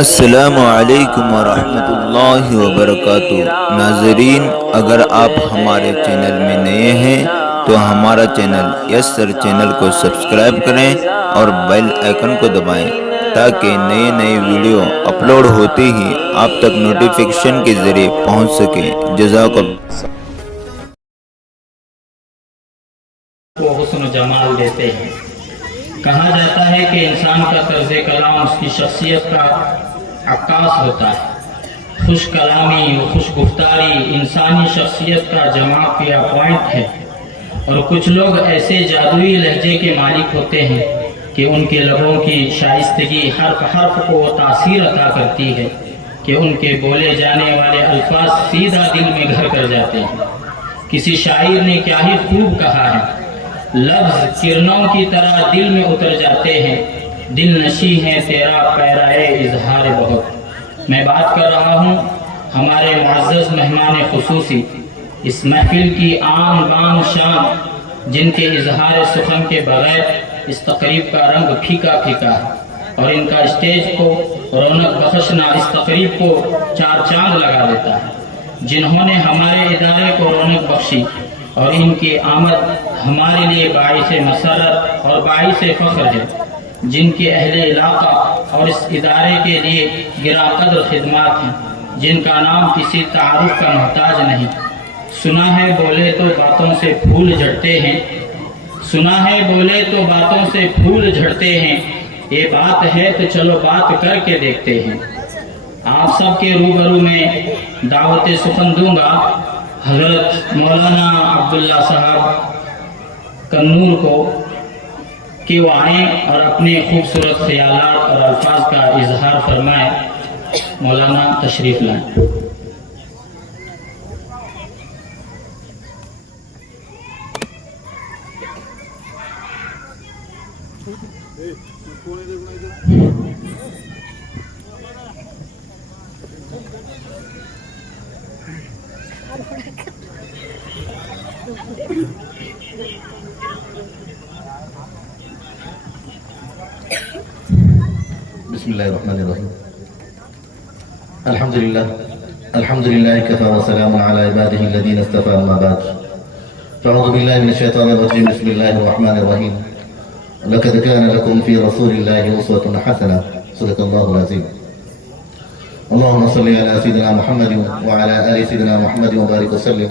السلام علیکم ورحمۃ اللہ وبرکاتہ۔ ناظرین، اگر آپ ہمارے چینل میں نئے ہیں تو ہمارا چینل یس سر چینل کو سبسکرائب کریں اور بیل آئیکن کو دبائیں تاکہ نئے نئے ویڈیو اپلوڈ ہوتے ہی آپ تک نوٹیفیکیشن کے ذریعے پہنچ سکیں۔ جزاک اللہ۔ وہ حسن و جمال دیتے ہیں۔ کہا جاتا ہے کہ انسان کا طرز کلام اس کی شخصیت کا عکاس ہوتا ہے۔ خوش کلامی و خوش گفتاری انسانی شخصیت کا جمع کیا پوائنٹ ہے، اور کچھ لوگ ایسے جادوئی لہجے کے مالک ہوتے ہیں کہ ان کے لبوں کی شائستگی حرف حرف کو وہ تاثیر عطا کرتی ہے کہ ان کے بولے جانے والے الفاظ سیدھا دل میں گھر کر جاتے ہیں۔ کسی شاعر نے کیا ہی خوب کہا ہے، لفظ کرنوں کی طرح دل میں اتر جاتے ہیں، دل نشی ہے تیرا پیرائے اظہار بہت۔ میں بات کر رہا ہوں ہمارے معزز مہمان خصوصی، اس محفل کی آن بان شان، جن کے اظہار سخن کے بغیر اس تقریب کا رنگ پھیکا پھیکا ہے، اور ان کا اسٹیج کو رونق بخشنا اس تقریب کو چار چاند لگا دیتا ہے۔ جنہوں نے ہمارے ادارے کو رونق بخشی، اور ان کی آمد ہمارے لیے باعث مسرت اور باعث فخر ہے، جن کے اہل علاقہ اور اس ادارے کے لیے گراں قدر خدمات ہیں، جن کا نام کسی تعارف کا محتاج نہیں۔ سنا ہے بولے تو باتوں سے پھول جھڑتے ہیں، سنا ہے بولے تو باتوں سے پھول جھڑتے ہیں، یہ بات ہے تو چلو بات کر کے دیکھتے ہیں۔ آپ سب کے روبرو میں دعوت سخن دوں گا حضرت مولانا عبداللہ صاحب کنور کو کہ وہ آئیں اور اپنے خوبصورت خیالات اور الفاظ کا اظہار فرمائیں۔ مولانا تشریف لائیں۔ بسم اللہ الرحمن الرحیم۔ الحمدللہ کفا وسلام علی عبادہ الذین اصطفى، اما بعد فاعوذ باللہ من الشیطان الرجیم، بسم اللہ الرحمن الرحیم۔ لقد كان لكم في رسول الله أسوة حسنة، صدق الله العظيم۔ اللهم صل على سيدنا محمد وعلى آل سيدنا محمد وبارك وسلم۔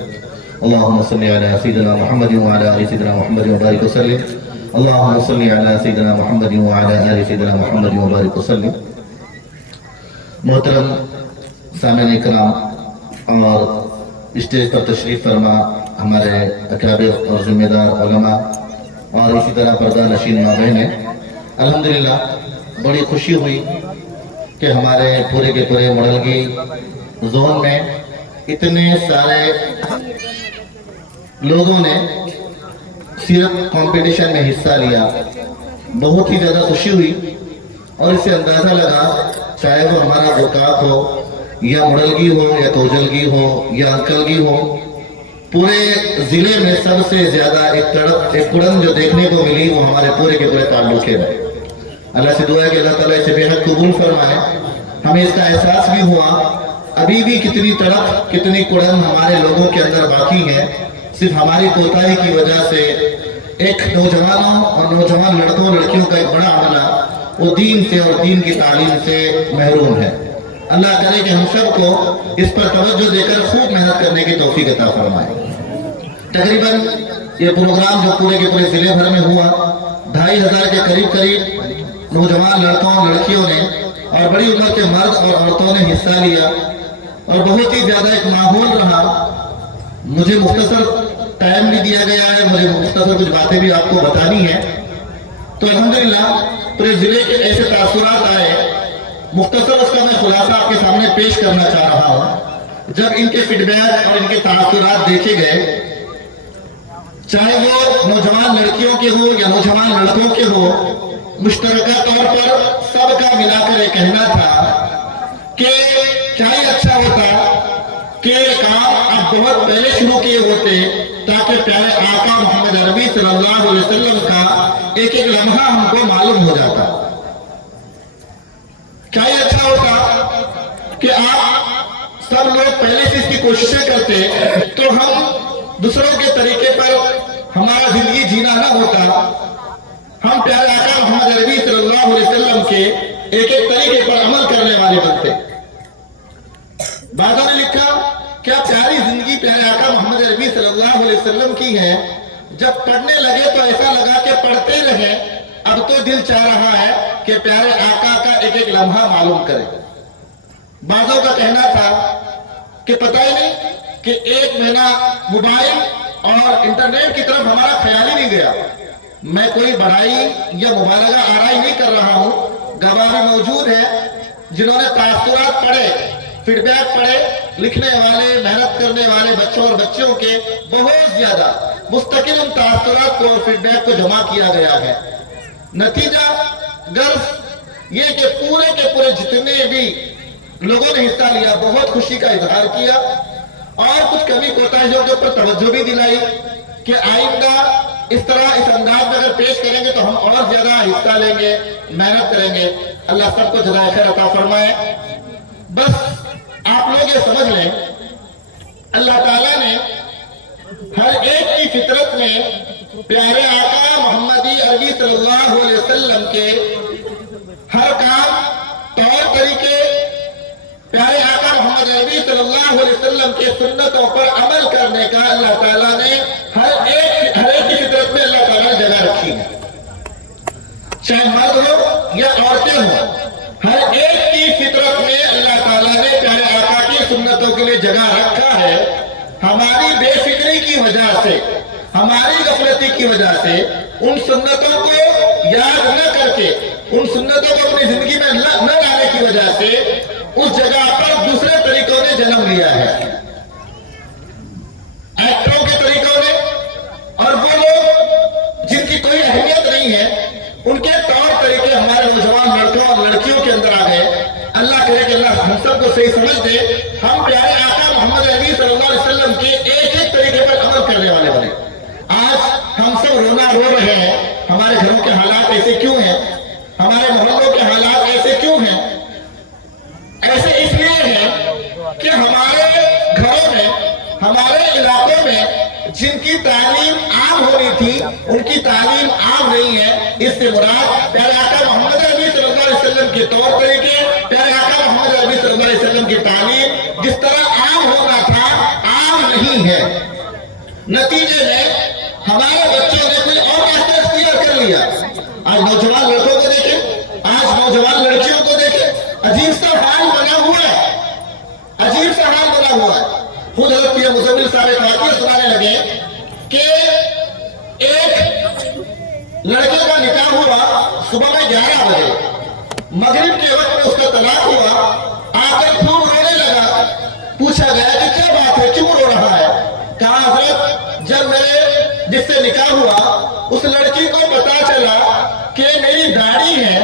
اللهم صل على سيدنا محمد وعلى آل سيدنا محمد وبارك وسلم۔ اللهم صل على سيدنا محمد وعلى آل سيدنا محمد وبارك وسلم۔ محترم سامعین اکرام اور اسٹیج پر تشریف فرما ہمارے اکابر اور ذمہ دار علماء اور اسی طرح پردہ نشین ماں بہنیں، الحمدللہ بڑی خوشی ہوئی کہ ہمارے پورے کے پورے مڈلگی زون میں اتنے سارے لوگوں نے سیرت کمپٹیشن میں حصہ لیا۔ بہت ہی زیادہ خوشی ہوئی، اور اس سے اندازہ لگا چاہے وہ ہمارا گوکاک ہو یا مڈلگی ہو یا کوجلگی ہو یا انکلگی ہو، پورے ضلع میں سب سے زیادہ ایک کڑن جو دیکھنے کو ملی وہ ہمارے پورے کے پورے تعلقے میں۔ اللہ سے دعا ہے کہ اللہ تعالیٰ اسے بے حد قبول فرمائے۔ ہمیں اس کا احساس بھی ہوا ابھی بھی کتنی تڑپ کتنی کڑن ہمارے لوگوں کے اندر باقی ہے، صرف ہماری کوتاہی کی وجہ سے ایک نوجوانوں اور نوجوان لڑکوں لڑکیوں کا ایک بڑا عملہ وہ دین سے اور دین کی تعلیم سے محروم ہے۔ اللہ کرے کہ ہم سب کو اس پر توجہ دے کر خوب محنت کرنے کی توفیق عطا فرمائے۔ تقریباً یہ پروگرام جو پورے کے پورے ضلع بھر میں ہوا، 2500 کے قریب نوجوان لڑکوں لڑکیوں نے اور بڑی عمر کے مرد اور عورتوں نے حصہ لیا، اور بہت ہی زیادہ ایک ماحول رہا۔ مجھے مختصر ٹائم بھی دیا گیا ہے، مجھے مختصر کچھ باتیں بھی آپ کو بتانی ہے، تو الحمدللہ پورے ضلع کے ایسے تاثرات آئے، مختصر اس کا میں خلاصہ آپ کے سامنے پیش کرنا چاہ رہا ہوں۔ جب ان کے فیڈ بیک اور ان کے تاثرات دیکھے گئے، چاہے وہ نوجوان لڑکیوں کے ہو یا نوجوان لڑکوں کے ہو، مشترکہ طور پر سب کا ملا کر یہ کہنا تھا کہ کیا ہی اچھا ہوتا کہ کام آپ بہت پہلے شروع کیے ہوتے تاکہ پیارے آقا محمد عربی صلی اللہ علیہ وسلم کا ایک ایک لمحہ ہم کو معلوم ہو جاتا۔ کیا یہ اچھا ہوتا کہ آپ سب لوگ پہلے سے اس کی کوششیں کرتے تو ہم دوسروں کے طریقے پر ہمارا زندگی جینا نہ ہوتا، ہم پیارے آقا محمد عربی صلی اللہ علیہ وسلم کے ایک ایک طریقے پر عمل کرنے والے بنتے۔ بعضوں نے لکھا کیا پیاری زندگی پیارے آقا محمد عربی صلی اللہ علیہ وسلم کی ہے، جب پڑھنے لگے تو ایسا لگا کہ پڑھتے رہے، اب تو دل چاہ رہا ہے کہ پیارے آقا کا ایک ایک لمحہ معلوم کرے۔ بعضوں کا کہنا تھا کہ پتہ ہی نہیں کہ ایک مہینہ موبائل اور انٹرنیٹ کی طرف ہمارا خیال ہی نہیں گیا۔ میں کوئی بڑائی یا مبالغہ آرائی نہیں کر رہا ہوں، گواہ بھی موجود ہے جنہوں نے تاثرات پڑھے، فیڈ بیک پڑھے، لکھنے والے، محنت کرنے والے بچوں اور بچوں کے بہت زیادہ مستقل ان تاثرات کو اور فیڈ بیک کو جمع کیا گیا ہے۔ نتیجہ غرض یہ کہ پورے کے پورے جتنے بھی لوگوں نے حصہ لیا بہت خوشی کا اظہار کیا اور کچھ کمی کوتاہیوں کے اوپر توجہ بھی دلائی کہ آئندہ اس طرح اس انداز میں اگر پیش کریں گے تو ہم اور زیادہ حصہ لیں گے، محنت کریں گے۔ اللہ سب کو جزائے خیر عطا فرمائے۔ بس آپ لوگ یہ سمجھ لیں اللہ تعالیٰ نے ہر ایک کی فطرت میں پیارے آقا محمدی عربی صلی اللہ علیہ وسلم کے ہر کام، طور طریقے، پیارے آقا محمد عربی صلی اللہ علیہ وسلم کے سنتوں پر عمل کرنے کا اللہ تعالیٰ نے ہر ایک کی فطرت میں اللہ تعالیٰ نے جگہ رکھی ہے، چاہے مرد ہو یا عورتیں ہوں، ہر ایک کی فطرت میں اللہ تعالیٰ نے پیارے آقا کی سنتوں کے لیے جگہ رکھا ہے۔ ہماری بے فکری کی وجہ سے، ہماری غفلتی کی وجہ سے ان سنتوں کو یاد نہ کر کے، ان سنتوں کو اپنی زندگی میں نہ لانے کی وجہ سے اس جگہ پر دوسرے طریقوں نے جنم لیا ہے، ایکٹروں کے طریقوں نے، اور وہ لوگ جن کی کوئی اہمیت نہیں ہے ان کے طور طریقے ہمارے نوجوان لڑکوں اور لڑکیوں کے اندر آ گئے۔ اللہ کرے کہ اللہ ہم سب کو صحیح سمجھ دے، ہم پیارے آقا محمد عربی صلی اللہ علیہ وسلم کے ایک ایک طریقے پر عمل کرنے والے بنے۔ آج ہم سب رونا رو رہے ہیں، ہمارے گھروں کے حالات ایسے کیوں ہیں، ہمارے محلوں کے حالات ایسے کیوں ہیں؟ ایسے اس لیے ہے کہ ہمارے گھروں میں، ہمارے علاقوں میں جن کی تعلیم عام ہونی تھی ان کی تعلیم عام نہیں ہے۔ اس سے مراد پیارے آقا محمد عربی صلی اللہ علیہ وسلم کے طور طریقے، پیارے آقا محمد عربی صلی اللہ علیہ وسلم کی تعلیم جس طرح عام ہونا تھا عام نہیں ہے۔ نتیجے میں ہمارے بچوں نے کوئی اور راستہ اختیار کر لیا۔ آج نوجوان لڑکوں کو دیکھیں، آج نوجوان لڑکیوں کو دیکھیں، عجیب سا حال بنا ہوا ہے، عجیب سا حال بنا ہوا ہے۔ خود حضرت پیر مزمل صاحب واقعہ سنانے لگے کہ ایک لڑکے کا نکاح ہوا صبح میں 11 بجے، مغرب کے وقت میں اس کا طلاق ہوا، آ کر خوب رونے لگا۔ پوچھا گیا کہ کیا بات ہے، کیوں رو رہا ہے؟ کہا حضرت جب میرے جس سے نکاح ہوا اس لڑکی کو پتا چلا کہ میری داڑھی ہے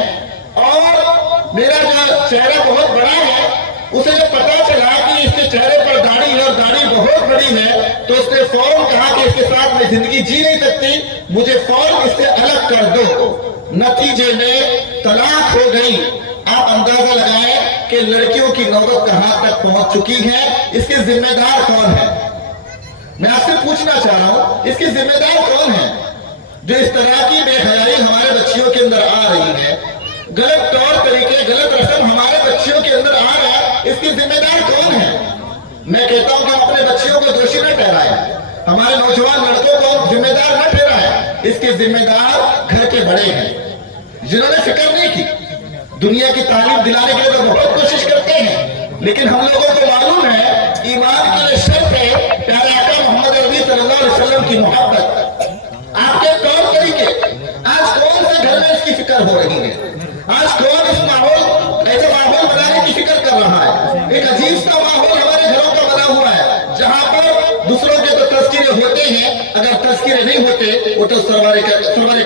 اور میرا جو چہرہ بہت بڑا ہے، اسے جب پتا چلا کہ اس کے چہرے پر داڑھی ہے اور داڑھی بہت بڑی ہے تو اس نے فوراً کہا کہ اس کے ساتھ میں زندگی جی نہیں سکتی، مجھے فوراً اس سے الگ کر دو۔ نتیجے میں طلاق ہو گئی۔ آپ اندازہ لگائیں کہ لڑکیوں کی نوبت کہاں تک پہنچ چکی ہے۔ اس کے ذمہ دار کون ہے؟ میں آپ سے پوچھنا چاہ رہا ہوں اس کے ذمہ دار کون ہے؟ جو اس طرح کی بے حیائی ہمارے بچیوں کے اندر آ رہی ہے، غلط طور طریقے، غلط رسم ہمارے بچیوں کے اندر آ رہا ہے، اس کے ذمہ دار کون ہے؟ میں کہتا ہوں کہ ہم اپنے بچیوں کو دوشی نہ ٹھہرائیں، ہمارے نوجوان لڑکوں کو ذمہ دار نہ ٹھہرائیں۔ اس کے ذمہ دار گھر کے بڑے ہیں جنہوں نے فکر نہیں کی۔ دنیا کی تعلیم دلانے کے لیے تو بہت کوشش کرتے ہیں، لیکن ہم لوگوں کو معلوم ہے ایمان کے لیے شرط ہے پیارے آقا محمد عربی صلی اللہ علیہ وسلم کی محبت۔ آپ کے طور طریقے، آج کون سے گھر میں اس کی فکر ہو رہی ہے؟ آج کون اس ماحول، ایسا ماحول بنانے کی فکر کر رہا ہے؟ ایک عجیب سا ماحول ہمارے گھروں کا بنا ہوا ہے جہاں پر دوسروں کے تو تذکرے ہوتے ہیں، اگر تذکرے نہیں ہوتے وہ تو سرور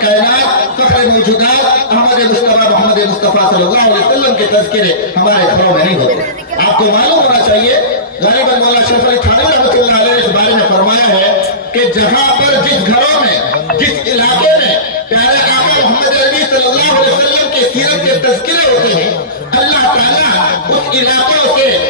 کائنات، فخر موجودات احمد مصطفیٰ محمد مصطفیٰ صلی اللہ علیہ وسلم کے تذکرے ہمارے گھروں میں نہیں ہوتے۔ آپ کو معلوم ہونا چاہیے غالباً مولانا اشرف علی تھانوی رحمۃ اللہ علیہ نے اس بارے میں فرمایا ہے کہ جہاں پر جس گھروں میں، جس علاقے میں پیارے آقا محمد عربی صلی اللہ علیہ وسلم کے سیرت کے تذکرے ہوتے ہیں، اللہ تعالیٰ اس علاقوں سے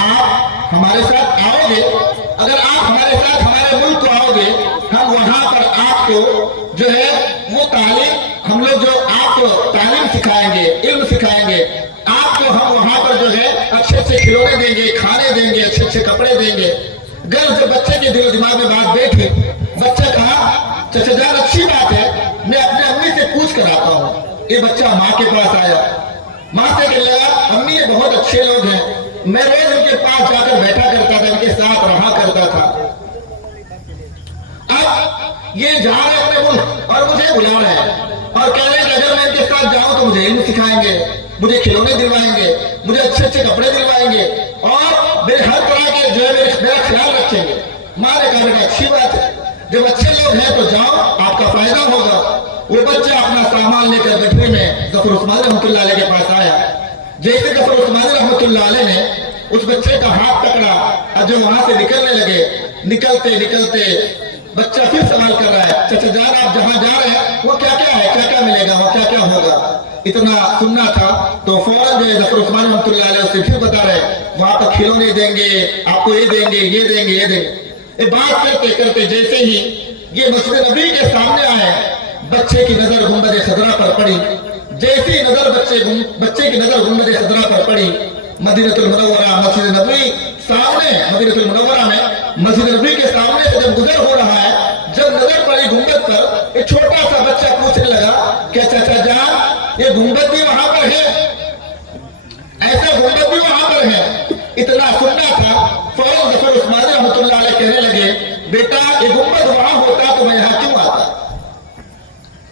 آپ ہمارے ساتھ آؤ گے، اگر آپ ہمارے ساتھ ہمارے ملک کو آؤ گے، ہم وہاں پر آپ کو جو ہے وہ تعلیم، ہم لوگ جو آپ کو تعلیم سکھائیں گے، علم سکھائیں گے، آپ کو ہم وہاں پر جو ہے اچھے اچھے کھلونے دیں گے، کھانے دیں گے، اچھے اچھے کپڑے دیں گے۔ گھر جب بچے کے دل و دماغ میں بات بیٹھی، بچہ کہا چچا جان اچھی بات ہے، میں اپنے امی سے پوچھ کر آتا ہوں۔ یہ بچہ ماں کے پاس آیا، ماں سے کہنے لگا امی یہ بہت اچھے لوگ ہیں، میں روز ان کے پاس جا کر بیٹھا کرتا تھا، ان کے ساتھ رہا کرتا تھا۔ اب یہ جا رہے اپنے ملک اور مجھے بلا رہے ہیں اور کہہ رہے ہیں کہ اگر میں ان کے ساتھ جاؤں تو مجھے علم سکھائیں گے، مجھے کھلونے دلوائیں گے، مجھے اچھے اچھے کپڑے دلوائیں گے اور میرے ہر طرح کے جو ہے میرا خیال رکھیں گے۔ ماں نے کہا بیٹا اچھی بات ہے، جب اچھے لوگ ہیں تو جاؤ، آپ کا فائدہ ہوگا۔ وہ بچہ اپنا سامان لے کر گٹھری میں ظفر عثمانی رحمۃ اللہ علیہ کے پاس آیا۔ جیسے ظفر عثمانی رحمۃ اللہ علیہ نے اس بچے کا ہاتھ پکڑا اور جو وہاں سے نکلنے لگے، نکلتے نکلتے بچہ پھر سوال کر رہا ہے چچا جان آپ جہاں جا رہے ہیں وہ کیا کیا ہے، کیا کیا ملے گا، وہ کیا کیا ہوگا؟ اتنا سننا تھا تو فوراً جو ہے ظفر عثمانی رحمۃ اللہ علیہ اسے پھر بتا رہے وہاں پر کھلونے دیں گے، آپ کو یہ دیں گے، یہ دیں گے، یہ دیں گے۔ یہ بات کرتے کرتے جیسے ہی یہ مسجد نبی کے سامنے آئے، بچے کی نظر گنبد خضرا پر پڑی۔ جیسی نظر بچے کی نظر گنبد خضرا پر پڑی، مدینہ المنورہ مسجد نبی سامنے، مدینہ المنورہ میں مسجد نبی کے سامنے سے جب گزر ہو رہا ہے، جب نظر پڑی گنبد پر، ایک چھوٹا سا بچہ پوچھنے لگا کہ چچا جان یہ گنبد بھی وہاں پر ہے، ایسا گنبد بھی وہاں پر ہے؟ اتنا سننا تھا، فوراً ظفر عثمانی رحمۃ اللہ علیہ کہنے لگے بیٹا یہ گنبد وہاں ہوتا تو میں یہاں کیوں آتا،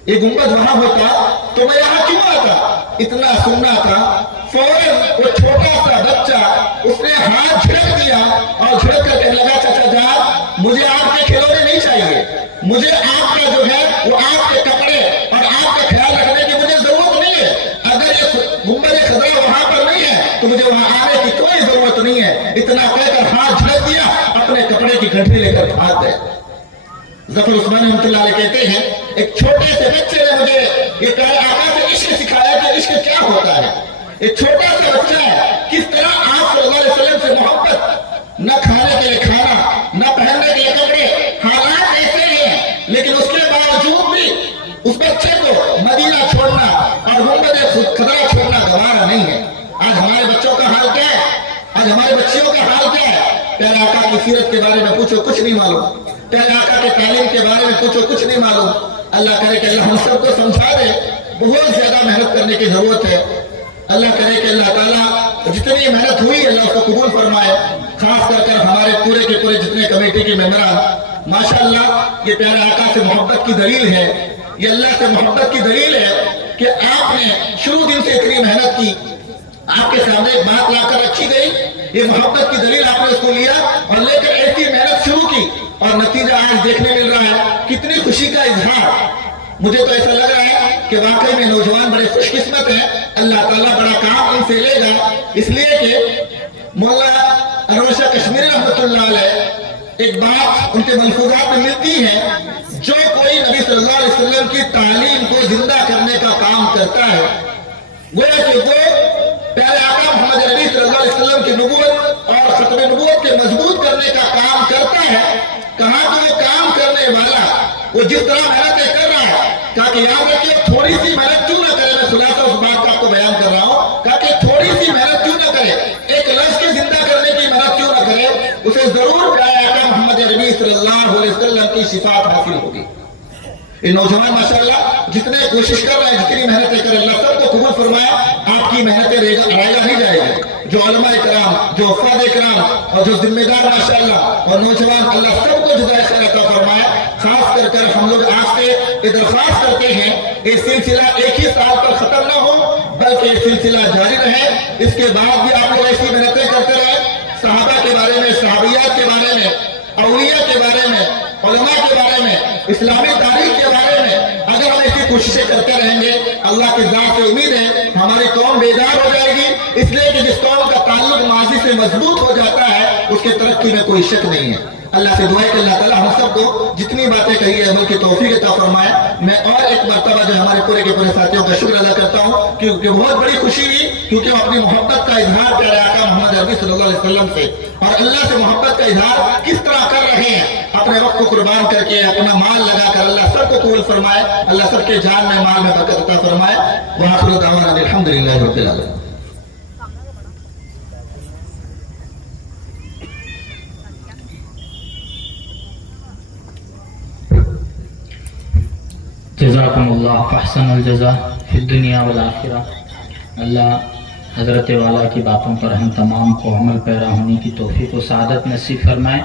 یہ گنبد وہاں ہوتا تو میں یہاں کیوں آتا؟ اتنا سننا تھا، فوراً وہ چھوٹا سا بچہ اس نے ہاتھ جھڑک دیا اور جھڑک کر کہنے لگا چچا جان مجھے آپ کے کھلونے نہیں چاہیے، مجھے آپ کا جو ہے وہ آپ کے کپڑے اور آپ کا خیال رکھنے کی مجھے ضرورت نہیں ہے۔ اگر یہ گنبد خضرا وہاں پر نہیں ہے تو مجھے وہاں آنے کی کوئی ضرورت نہیں ہے۔ اتنا کہہ کر ہاتھ جھڑک دیا، اپنے کپڑے کی گھنٹی لے کر بھاگ گئے۔ ظفر عثمانی رحمۃ اللہ علیہ کہتے ہیں ایک چھوٹے سے بچے نے مجھے یہ پیارے آقا سے عشق سکھایا کہ عشق کیا ہوتا ہے۔ ایک چھوٹا سا بچہ ہے، کس طرح آپ صلی اللہ علیہ وسلم سے محبت، نہ کھانے کے لیے کھانا، نہ پہننے کے لیے کپڑے، حالات ایسے ہیں لیکن اس کے باوجود بھی اس بچے کو مدینہ چھوڑنا اور گنبد خضرا چھوڑنا گوارا نہیں ہے۔ آج ہمارے بچوں کا حال کیا ہے، آج ہمارے بچیوں کا حال کیا ہے؟ پیارے آقا کی سیرت کے بارے میں پوچھو کچھ نہیں معلوم، پیارے آقا کے تعلیم کے بارے میں پوچھو کچھ نہیں معلوم۔ اللہ کرے کہ اللہ ہم سب کو سمجھا دے، بہت زیادہ محنت کرنے کی ضرورت ہے۔ اللہ کرے کہ اللہ تعالیٰ جتنی محنت ہوئی اللہ اس کو قبول فرمائے، خاص کر ہمارے پورے کے پورے جتنے کمیٹی کے ممبران، ماشاءاللہ یہ پیارے آقا سے محبت کی دلیل ہے، یہ اللہ سے محبت کی دلیل ہے کہ آپ نے شروع دن سے اتنی محنت کی، آپ کے سامنے ایک بات لا کر رکھی گئی، یہ محبت کی دلیل آپ نے اس کو لیا اور لے کر ایسی محنت شروع کی اور نتیجہ آج دیکھنے مل رہا ہے۔ کتنی خوشی کا اظہار، مجھے تو ایسا لگ رہا ہے کہ واقعی میں نوجوان بڑے خوش قسمت ہیں، اللہ تعالیٰ بڑا کام ان سے لے گا، اس لیے کہ مولانا انور شاہ کشمیری رحمۃ اللہ علیہ ایک بات ان کے ملفوظات میں ملتی ہے، جو کوئی نبی صلی اللہ علیہ وسلم کی تعلیم کو زندہ کرنے کا کام کرتا ہے، گویا کہ وہ پیارے آقا محمد نبی صلی اللہ علیہ وسلم کی نبوت اور ختم نبوت کے مضبوط کرنے کا کام کرتا ہے۔ کہاں تو وہ کام کرنے والا وہ جس طرح محنتیں کر رہا ہے، کہا کہ یاد رکھیے تھوڑی سی محنت کیوں نہ کرے، میں خلاصہ اس بات کا آپ کو بیان کر رہا ہوں، کہا کہ تھوڑی سی محنت کیوں نہ کرے، ایک لفظ کے زندہ کرنے کی محنت کیوں نہ کرے، اسے ضرور پیارے آقا محمد نبی صلی اللہ علیہ وسلم کی شفاعت حاصل ہوگی۔ یہ نوجوان ماشاءاللہ جتنے کوشش کر رہے ہیں، جتنی محنتیں کر رہے ہیں، اللہ سب کو قبول فرمایا، آپ کی محنتیں رائگاں نہیں جائے گی۔ جو علماء کرام، جو افراد کرام اور جو ذمہ دار ماشاءاللہ اور نوجوان، اللہ سب کو جزائے خیر عطا فرمایا۔ خاص کر ہم لوگ آپ سے یہ درخواست کرتے ہیں یہ سلسلہ ایک ہی سال پر ختم نہ ہو بلکہ یہ سلسلہ جاری رہے، اس کے بعد بھی آپ لوگ ایسی محنتیں کرتے رہے، صحابہ کے بارے میں، صحابیات کے بارے میں، اولیاء کے بارے میں، علماء کے بارے میں، اسلامی تاریخ کے بارے میں اگر ہم ایسی کوششیں کرتے رہیں گے، اللہ کی ذات سے امید ہے ہماری قوم بیدار ہو جائے گی، اس لیے کہ جس قوم کا تعلق ماضی سے مضبوط ہو جاتا ہے اس کے ترقی میں کوئی شک نہیں ہے۔ اللہ سے دعا ہے کہ اللہ تعالیٰ ہم سب کو جتنی باتیں کہی ہے عمل کی توفیق عطا فرمائے. میں اور ایک مرتبہ جو ہمارے پورے کے پورے ساتھیوں کا شکر ادا کرتا ہوں کیونکہ بہت بڑی خوشی ہوئی کیونکہ وہ اپنی محبت کا اظہار کر رہے آقا محمد عربی صلی اللہ علیہ وسلم سے اور اللہ سے محبت کا اظہار کس طرح کر رہے ہیں اپنے وقت کو قربان کر کے اپنا مال لگا کر. اللہ سب کو قبول فرمائے, اللہ سب کے جان میں مال میں برکت عطا فرمائے. وآخر دعوانا الحمدللہ رب العالمین. جزاکم اللہ فاحسن الجزا فی الدنیا والآخرہ. اللہ حضرت والا کی باتوں پر ہم تمام کو عمل پیرا ہونے کی توفیق و سعادت نصیب فرمائے.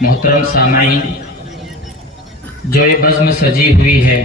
محترم سامعین, جو یہ بزم سجی ہوئی ہے